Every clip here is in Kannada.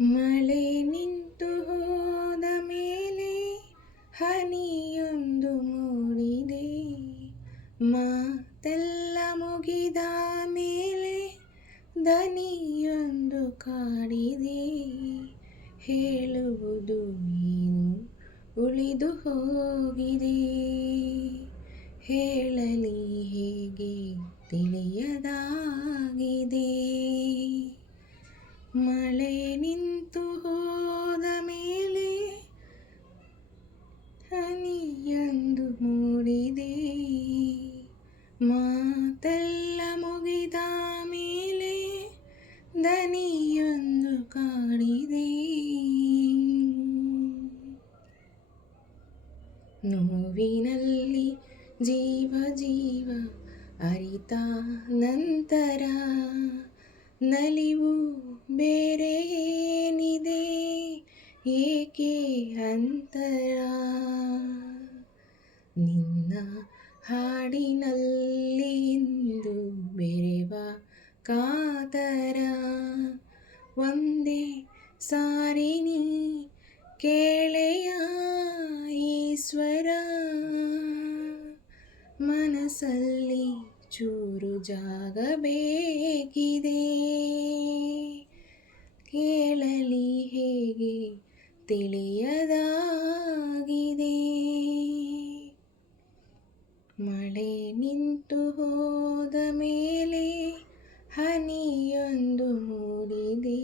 ಮಳೆ ನಿಂತು ಹೋದ ಮೇಲೆ ಹನಿಯೊಂದು ಮೂಡಿದೆ, ಮಾತೆಲ್ಲ ಮುಗಿದ ಮೇಲೆ ದನಿಯೊಂದು ಕಾಡಿದೆ. ಹೇಳುವುದು ಏನು ಉಳಿದು ಹೋಗಿದೆ, ಹೇಳಲಿ ಹೇಗೆ ತಿಳಿಯದಾಗಿದೆ. ಮಳೆ ನಿಂತು ಹೋದ ಮೇಲೆ ಹನಿಯೊಂದು ಮೂಡಿದೆ, ಮಾತೆಲ್ಲ ಮುಗಿದ ಮೇಲೆ ದನಿಯೊಂದು ಕಾಡಿದೆ. ನೋವಿನಲ್ಲಿ ಜೀವ ಅರಿತ ನಂತರ ನಲಿವು ಬೇರೆ ಏನಿದೆ, ಏಕೆ ಅಂತರ. ನಿನ್ನ ಹಾಡಿನಲ್ಲಿ ಇಂದು ಬೆರೆವ ಕಾತರ, ಒಂದೇ ಸಾರಿ ನೀ ಕೇಳೆಯ ಈಶ್ವರ. ಮನಸ್ಸಲ್ಲಿ ಚೂರು ಜಾಗ ಬೇಕಿದೆ, ಕೇಳಲಿ ಹೇಗೆ ತಿಳಿಯದಾಗಿದೆ. ಮಳೆ ನಿಂತು ಹೋದ ಮೇಲೆ ಹನಿಯೊಂದು ಮೂಡಿದೆ,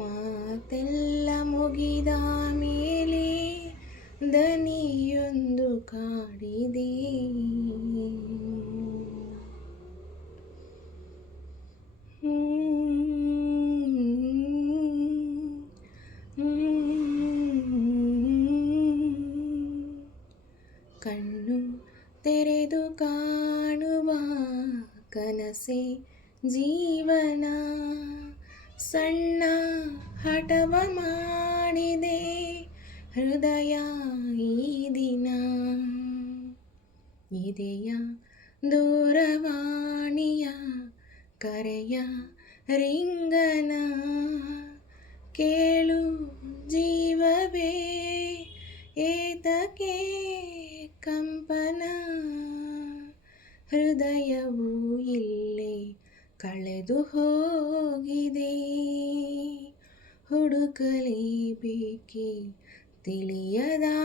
ಮಾತೆಲ್ಲ ಮುಗಿದ ಮೇಲೆ ದನಿಯೊಂದು ಕಾಡಿದೆ. ಕಣ್ಣು ತೆರೆದು ಕಾಣುವ ಕನಸೆ ಜೀವನ, ಸಣ್ಣ ಹಠವ ಮಾಡಿದೆ ಹೃದಯ ಈ ದಿನ. ಇದೆಯ ದೂರವಾಣಿಯ ಕರೆಯ ರಿಂಗನ, ಕೇಳು ಜೀವವೇ ಏತಕ್ಕೆ ಕಂಪನ. ಹೃದಯವು ಇಲ್ಲೇ ಕಳೆದು ಹೋಗಿದೆ, ಹುಡುಕಲೇಬೇಕೆ ತಿಳಿಯದಾಗಿದೆ.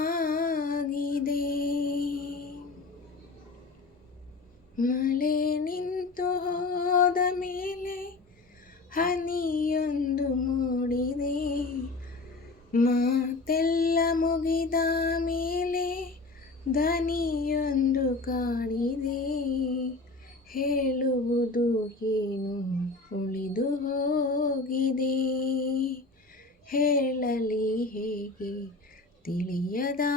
ಮಳೆ ನಿಂತು ಹೋದ ಮೇಲೆ ಹನಿಯೊಂದು ಮೂಡಿದೆ, ಮಾತೆಲ್ಲ ಮುಗಿದ ಮೇಲೆ ದನಿಯೊಂದು ಕಾಡಿದೆ. ಹೇಳುವುದು ಏನು ಉಳಿದು ಹೋಗಿದೆ, ಹೇಳಲಿ ಹೇಗೆ ತಿಳಿಯದಾಗಿದೆ.